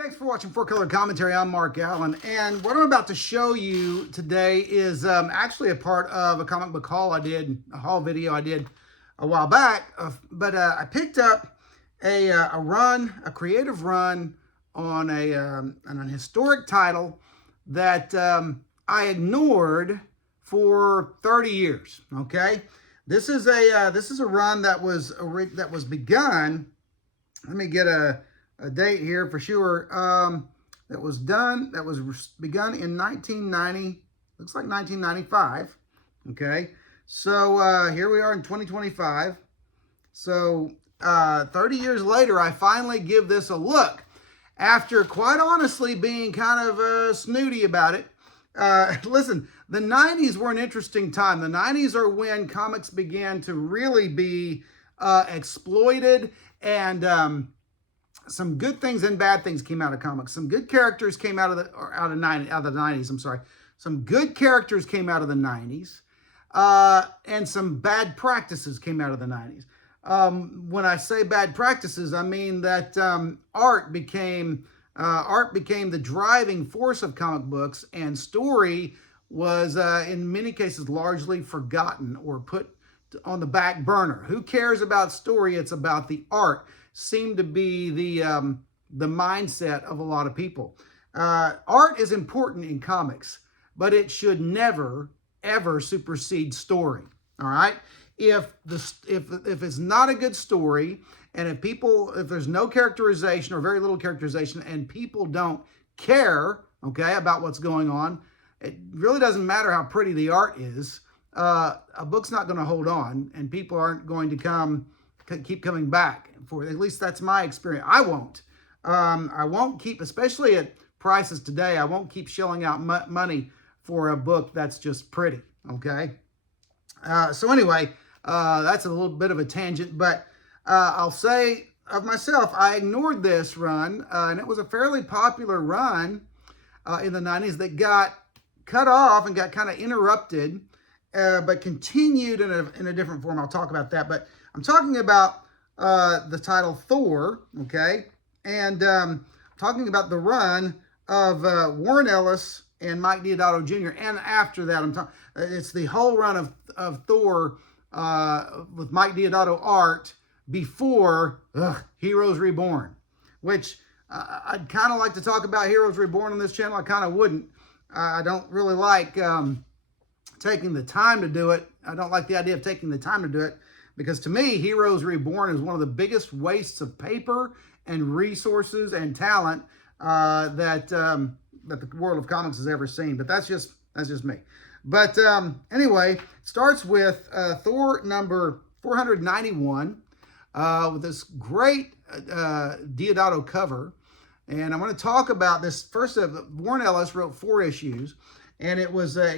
Thanks for watching Four Color Commentary. I'm Mark Allen, and what I'm about to show you today is actually a part of a comic book haul video I did a while back. But I picked up a creative run on an historic title that I ignored for 30 years. Okay, this is a run that was begun. Let me get a date here for sure. That was begun in 1990. Looks like 1995. Okay, so here we are in 2025. So 30 years later, I finally give this a look after, quite honestly, being kind of snooty about it. Listen, the 90s were an interesting time. The 90s are when comics began to really be exploited, and some good things and bad things came out of comics. Some good characters came out of the 90s. I'm sorry. Some good characters came out of the 90s, and some bad practices came out of the 90s. When I say bad practices, I mean that art became the driving force of comic books, and story was in many cases largely forgotten or put on the back burner. Who cares about story? It's about the art. Seemed to be the mindset of a lot of people. Art is important in comics, but it should never ever supersede story. All right. If it's not a good story, and if there's no characterization or very little characterization, and people don't care, okay, about what's going on, it really doesn't matter how pretty the art is. A book's not going to hold on, and people aren't going to keep coming back for it. At least that's my experience. I won't keep, especially at prices today, I won't keep shelling out money for a book that's just pretty. Okay. So anyway, that's a little bit of a tangent, but I'll say of myself, I ignored this run, and it was a fairly popular run in the 90s that got cut off and got kind of interrupted, but continued in a different form. I'll talk about that, but I'm talking about the title Thor, okay? And talking about the run of Warren Ellis and Mike Deodato Jr. And after that, it's the whole run of Thor with Mike Deodato art before Heroes Reborn, which I'd kind of like to talk about Heroes Reborn on this channel. I kind of wouldn't. I don't really like taking the time to do it. I don't like the idea of taking the time to do it, because to me, Heroes Reborn is one of the biggest wastes of paper and resources and talent that the world of comics has ever seen. But that's just me. But anyway, it starts with Thor number 491 with this great Deodato cover. And I'm going to talk about this first. Warren Ellis wrote 4 issues, and it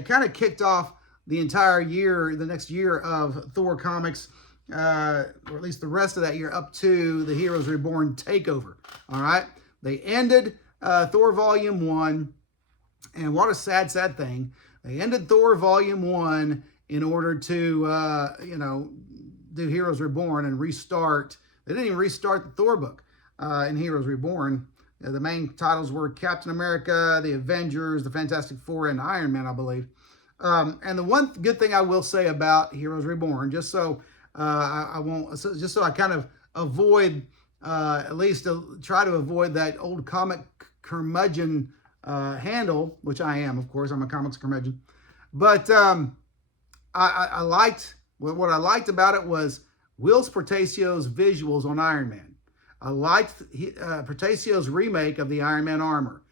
kind of kicked off the entire year, the next year of Thor comics, or at least the rest of that year up to the Heroes Reborn takeover. All right, they ended Thor Volume 1, and what a sad thing. They ended Thor Volume 1 in order to do Heroes Reborn and restart. They didn't even restart the Thor book in Heroes Reborn. The main titles were Captain America, the Avengers, the Fantastic Four, and Iron Man, I believe. And the one good thing I will say about Heroes Reborn, just so I kind of avoid, at least try to avoid that old comic curmudgeon handle, which I am, of course. I'm a comics curmudgeon. But I liked, what I liked about it was Whilce Portacio's visuals on Iron Man. I liked Portacio's remake of the Iron Man armor.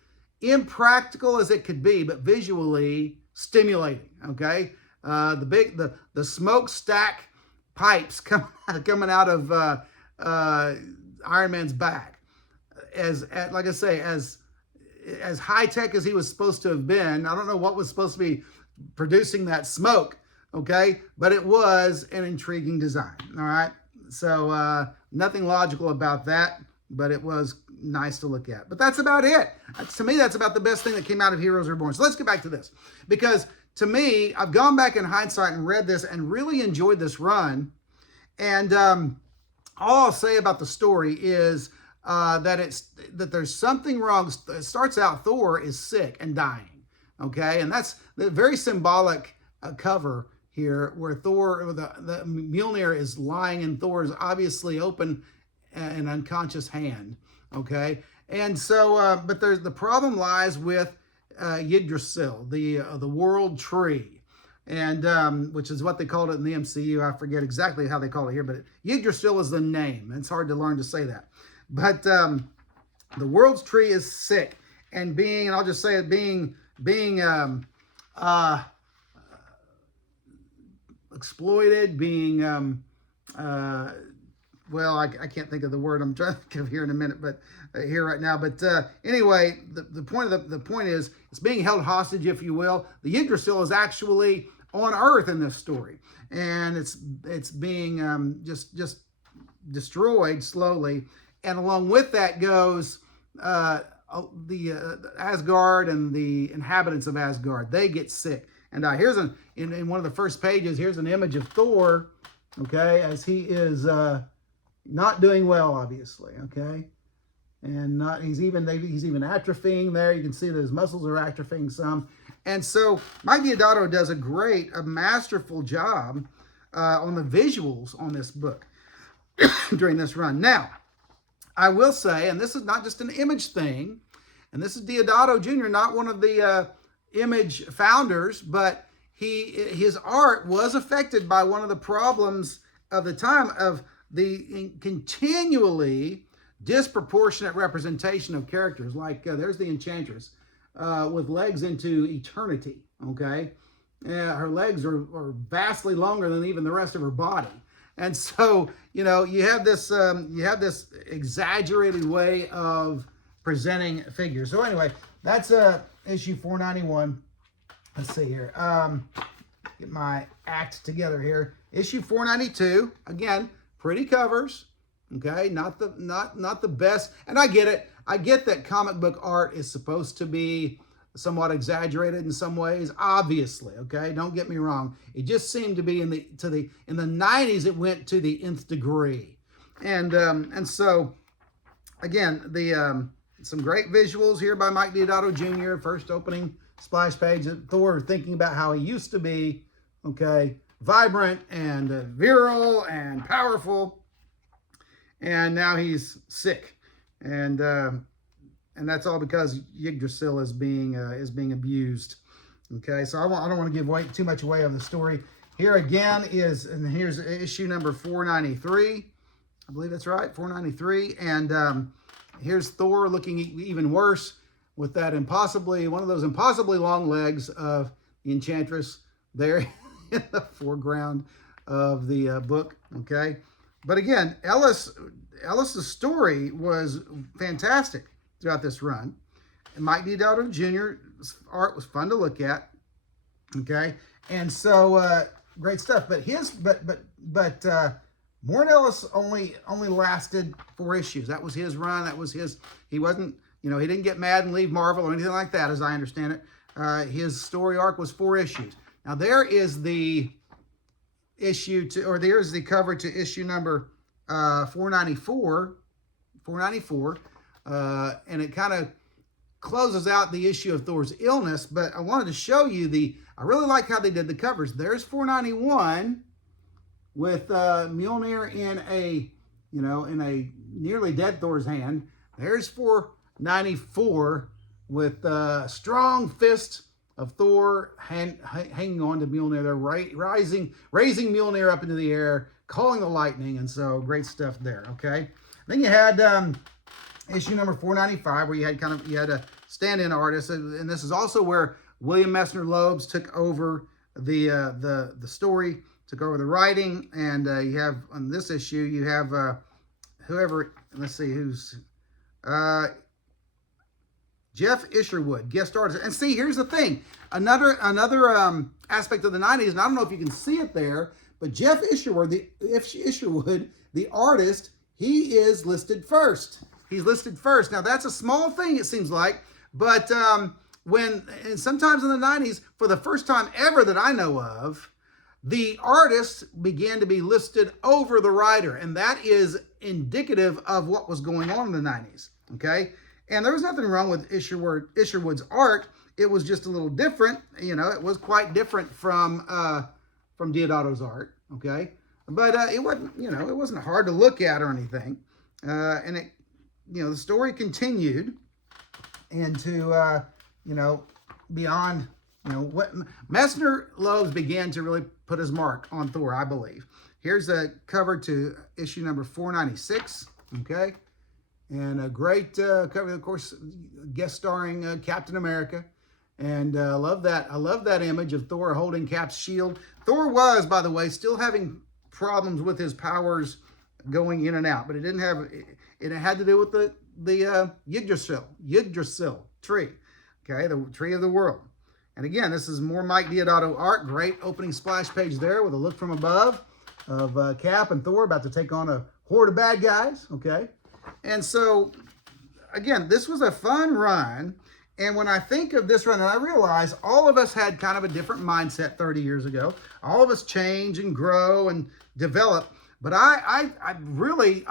Impractical as it could be, but visually stimulating, okay? The smokestack pipes coming out of Iron Man's back. Like I say, as high-tech as he was supposed to have been, I don't know what was supposed to be producing that smoke, okay? But it was an intriguing design, all right? So nothing logical about that, but it was nice to look at. But that's about it. To me, that's about the best thing that came out of Heroes Reborn. So let's get back to this, because to me, I've gone back in hindsight and read this and really enjoyed this run. And all I'll say about the story is that there's something wrong. It starts out Thor is sick and dying, okay, and that's the very symbolic cover here, where Thor, the Mjolnir is lying in Thor's obviously open and unconscious hand, okay, and so but the problem lies with Yggdrasil, the world tree. And which is what they called it in the MCU. I forget exactly how they call it here, but Yggdrasil is the name. It's hard to learn to say that. But the world's tree is sick and and I'll just say it, being exploited, being well, I can't think of the word I'm trying to think of here in a minute, but here right now. But anyway, the point is it's being held hostage, if you will. The Yggdrasil is actually on Earth in this story, and it's being just destroyed slowly. And along with that goes the Asgard and the inhabitants of Asgard. They get sick. And here's in one of the first pages. Here's an image of Thor, okay, as he is not doing well, obviously, okay, and he's even atrophying there. You can see that his muscles are atrophying some, and so Mike Deodato does a masterful job on the visuals on this book during this run. Now, I will say, and this is not just an Image thing, and this is Deodato Jr., not one of the Image founders, but his art was affected by one of the problems of the time of the continually disproportionate representation of characters. Like there's the Enchantress with legs into eternity, okay? Her legs are vastly longer than even the rest of her body. And so, you know, you have this exaggerated way of presenting figures. So anyway, that's issue 491. Let's see here. Get my act together here. Issue 492. Again, pretty covers. Okay, not the best. And I get it. I get that comic book art is supposed to be somewhat exaggerated in some ways, obviously, okay? Don't get me wrong. It just seemed to be in the 90s it went to the nth degree. And so again, some great visuals here by Mike Deodato Jr. First opening splash page of Thor thinking about how he used to be, okay, vibrant and virile and powerful, and now he's sick, and that's all because Yggdrasil is being abused. Okay, so I don't want to give too much away of the story. Here again here's issue number 493. I believe that's right, 493, and here's Thor looking even worse with that one of those impossibly long legs of the Enchantress there in the foreground of the book. Okay, but again, Ellis's story was fantastic throughout this run, and Mike Deodato Jr.'s art was fun to look at. Okay, and so great stuff. But Warren Ellis only lasted 4 issues. That was his run. That was his. He wasn't, he didn't get mad and leave Marvel or anything like that, as I understand it. His story arc was 4 issues. Now there is the there's the cover to issue number 494, and it kind of closes out the issue of Thor's illness. But I wanted to show you I really like how they did the covers. There's 491 with Mjolnir in a nearly dead Thor's hand. There's 494 with strong fist of Thor hanging on to Mjolnir. They're raising Mjolnir up into the air, calling the lightning, and so great stuff there. Okay, then you had issue number 495, where you had a stand-in artist, and this is also where William Messner-Loebs took over the story, took over the writing, and you have on this issue you have whoever. Let's see who's. Jeff Isherwood, guest artist. And see, here's the thing. Another aspect of the 90s, and I don't know if you can see it there, but Jeff Isherwood, the artist, he is listed first. He's listed first. Now, that's a small thing, it seems like, but sometimes in the 90s, for the first time ever that I know of, the artist began to be listed over the writer, and that is indicative of what was going on in the 90s, okay? And there was nothing wrong with Isherwood's art. It was just a little different. You know, it was quite different from Deodato's art, okay? But it wasn't, you know, it wasn't hard to look at or anything. And it, you know, the story continued into, you know, beyond, you know, what Messner-Loebs began to really put his mark on Thor, I believe. Here's a cover to issue number 496, okay? And a great cover, of course, guest starring Captain America. And I love that image of Thor holding Cap's shield. Thor was, by the way, still having problems with his powers going in and out, but it didn't have, it had to do with the Yggdrasil tree, okay, the tree of the world. And again, this is more Mike Deodato art. Great opening splash page there with a look from above of Cap and Thor about to take on a horde of bad guys, okay? And so, again, this was a fun run. And when I think of this run, and I realize all of us had kind of a different mindset 30 years ago. All of us change and grow and develop. But I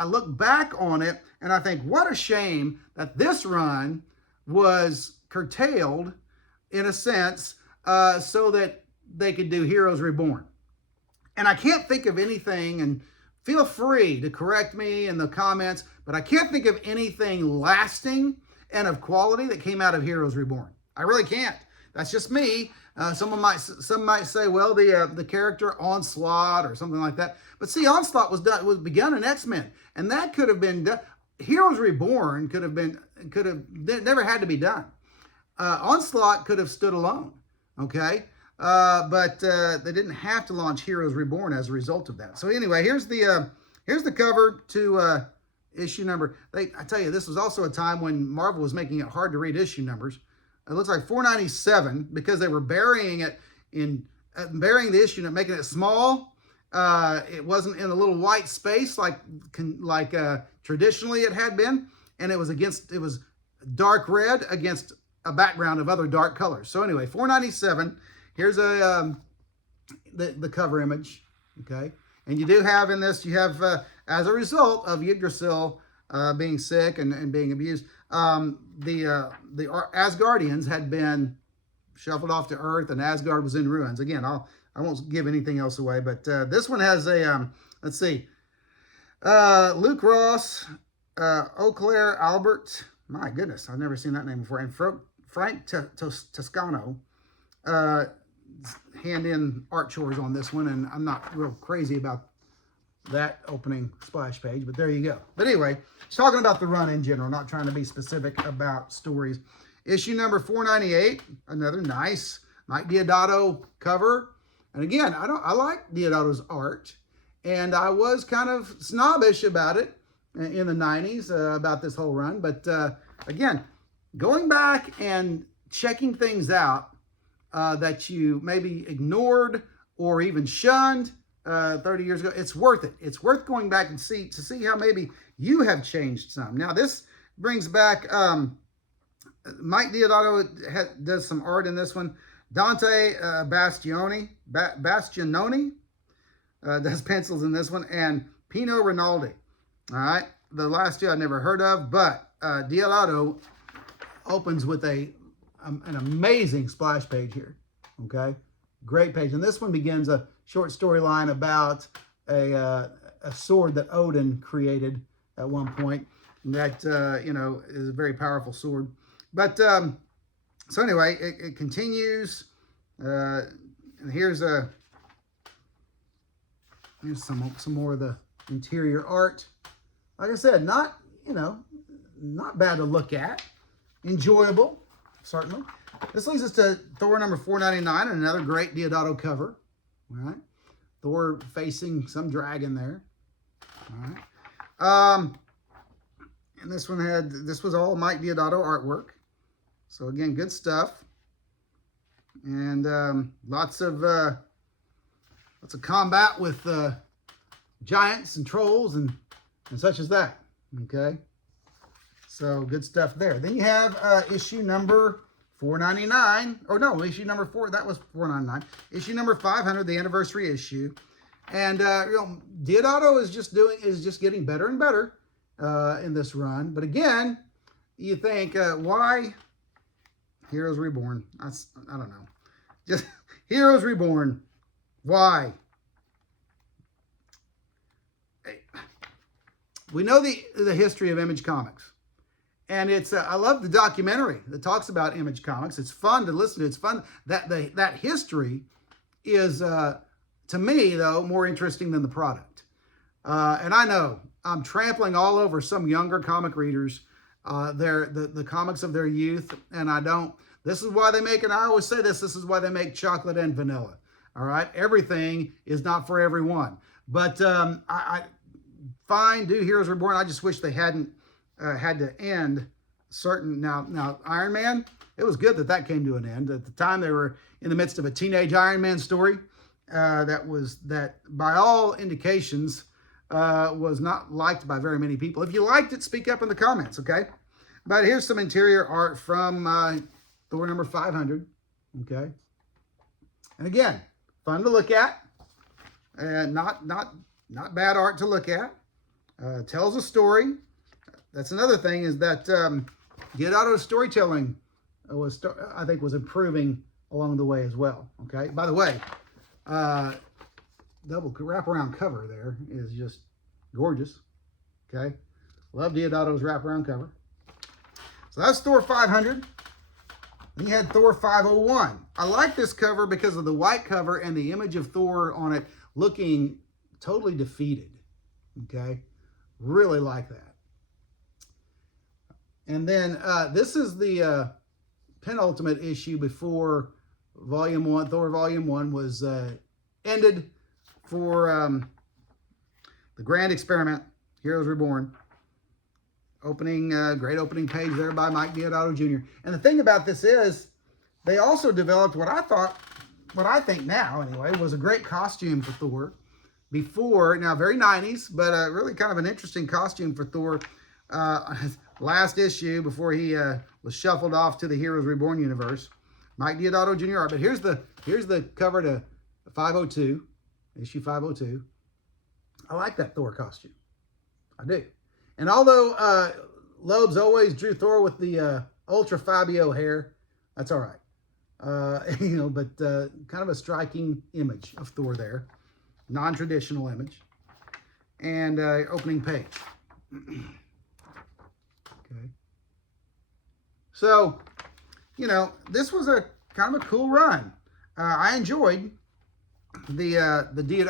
look back on it and I think, what a shame that this run was curtailed in a sense so that they could do Heroes Reborn. And I can't think of anything, and feel free to correct me in the comments, but I can't think of anything lasting and of quality that came out of Heroes Reborn. I really can't. That's just me. Some might say, well, the character Onslaught or something like that. But see, Onslaught was begun in X-Men, and that could have been done. Heroes Reborn never had to be done. Onslaught could have stood alone, okay? But they didn't have to launch Heroes Reborn as a result of that. So anyway, here's the cover to issue number. I tell you, this was also a time when Marvel was making it hard to read issue numbers. It looks like 497 because they were burying it in burying the issue and making it small. It wasn't in a little white space like traditionally it had been, and it was dark red against a background of other dark colors. So anyway, 497. Here's the cover image, okay? And you do have in this, you have, as a result of Yggdrasil being sick and being abused, the Asgardians had been shuffled off to Earth, and Asgard was in ruins. Again, I won't give anything else away, but this one has a, let's see, Luke Ross, Eau Claire Albert, my goodness, I've never seen that name before, and Frank Toscano, hand in art chores on this one, and I'm not real crazy about that opening splash page, but there you go. But anyway, it's talking about the run in general, not trying to be specific about stories. Issue number 498, another nice Mike Deodato cover. And again, I like Deodato's art, and I was kind of snobbish about it in the 90s about this whole run. But again, going back and checking things out that you maybe ignored or even shunned 30 years ago, it's worth it. It's worth going back and to see how maybe you have changed some. Now, this brings back Mike Deodato does some art in this one. Dante Bastianoni does pencils in this one, and Pino Rinaldi. All right, the last two I never heard of, but Deodato opens with an amazing splash page here. Okay, great page, and this one begins a short storyline about a sword that Odin created at one point. That you know, is a very powerful sword. But so anyway, it continues. And here's some more of the interior art. Like I said, not bad to look at, enjoyable, certainly. This leads us to Thor number 499, and another great Deodato cover. All right, Thor facing some dragon there. All right, and this was all Mike Deodato artwork. So again, good stuff, and lots of combat with giants and trolls and such as that. Okay, so good stuff there. Then you have issue number 499, or no, issue number 4, that was 499. Issue number 500, the anniversary issue. And Deodato is just getting better and better in this run. But again, you think why Heroes Reborn? I don't know. Just Heroes Reborn. Why? We know the history of Image Comics. And it's I love the documentary that talks about Image Comics. It's fun to listen to. It's fun. That history is, to me, though, more interesting than the product. And I know I'm trampling all over some younger comic readers, the comics of their youth, and I don't. This is why they make, and I always say this is why they make chocolate and vanilla. All right? Everything is not for everyone. But fine, do Heroes Reborn. I just wish they hadn't had to end certain. Now Iron Man, it was good that came to an end. At the time, they were in the midst of a teenage Iron Man story that by all indications was not liked by very many people. If you liked it, speak up in the comments, okay? But here's some interior art from Thor number 500, okay? And again, fun to look at, and not bad art to look at. Tells a story. That's another thing, is that Deodato's storytelling I think was improving along the way as well. Okay. By the way, double wraparound cover there is just gorgeous. Okay. Love Deodato's wraparound cover. So that's Thor 500. Then you had Thor 501. I like this cover because of the white cover and the image of Thor on it looking totally defeated. Okay. Really like that. And then this is the penultimate issue before Volume 1, Thor Volume 1 was ended for the grand experiment, Heroes Reborn. Great opening page there by Mike Deodato Jr. And the thing about this is, they also developed what I think now anyway, was a great costume for Thor. Before, now very 90s, but really kind of an interesting costume for Thor. Last issue before he was shuffled off to the Heroes Reborn universe. Mike Deodato Jr. But here's the cover to 502, issue 502. I like that Thor costume. I do. And although Loebs always drew Thor with the Ultra Fabio hair, that's all right. But kind of a striking image of Thor there. Non-traditional image. And opening page. Okay. So, this was a kind of a cool run. I enjoyed the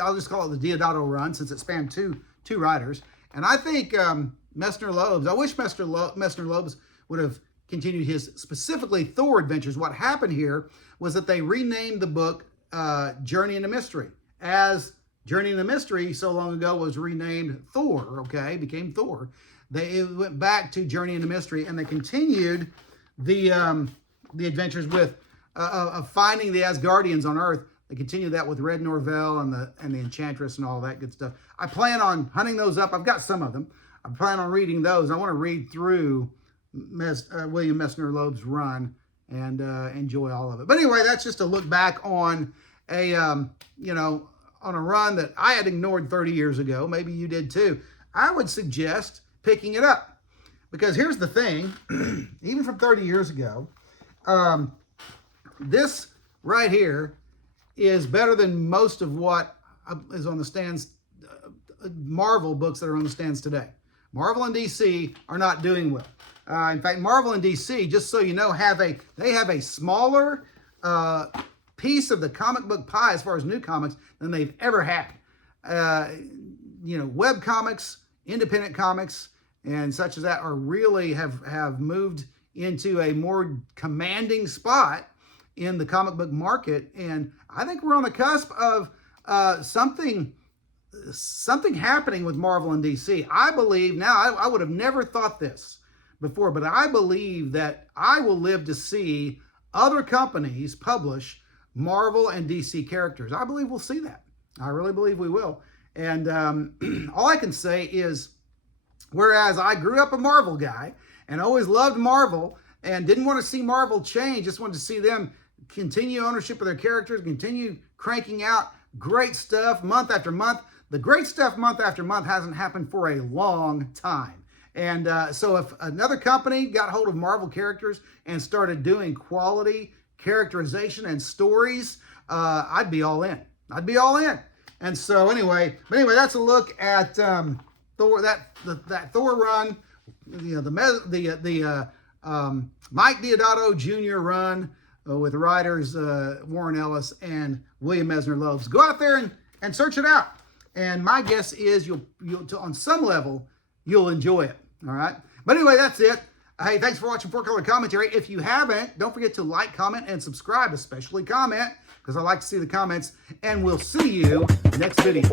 I'll just call it the Deodato run, since it spanned two writers. And I think Messner-Loebs, I wish Messner-Loebs would have continued his specifically Thor adventures. What happened here was that they renamed the book Journey into Mystery, as Journey into Mystery so long ago was renamed Thor, okay, became Thor. It went back to Journey into Mystery, and they continued the adventures with of finding the Asgardians on Earth. They continued that with Red Norvell and the Enchantress and all that good stuff. I plan on hunting those up. I've got some of them. I plan on reading those. I want to read through William Messner-Loebs' run and enjoy all of it. But anyway, that's just a look back on on a run that I had ignored 30 years ago. Maybe you did too. I would suggest picking it up, because here's the thing, even from 30 years ago, this right here is better than most of what is on the stands, Marvel books that are on the stands today. Marvel and DC are not doing well. In fact, Marvel and DC, just so you know, they have a smaller piece of the comic book pie as far as new comics than they've ever had. Web comics, independent comics, and such as that are really have moved into a more commanding spot in the comic book market. And I think we're on the cusp of something happening with Marvel and DC. I believe now, I would have never thought this before, but I believe that I will live to see other companies publish Marvel and DC characters. I believe we'll see that. I really believe we will. And all I can say is, whereas I grew up a Marvel guy and always loved Marvel and didn't want to see Marvel change, just wanted to see them continue ownership of their characters, continue cranking out Great stuff month after month. The great stuff month after month hasn't happened for a long time. And so if another company got hold of Marvel characters and started doing quality characterization and stories, I'd be all in. I'd be all in. And so anyway, that's a look at Thor, that Thor run, you know, Mike Deodato Jr. run with writers Warren Ellis and William Messner-Loebs. Go out there and search it out. And my guess is you'll on some level you'll enjoy it. All right. But anyway, that's it. Hey, thanks for watching 4-Color Commentary. If you haven't, don't forget to like, comment, and subscribe, especially comment, because I like to see the comments. And we'll see you next video.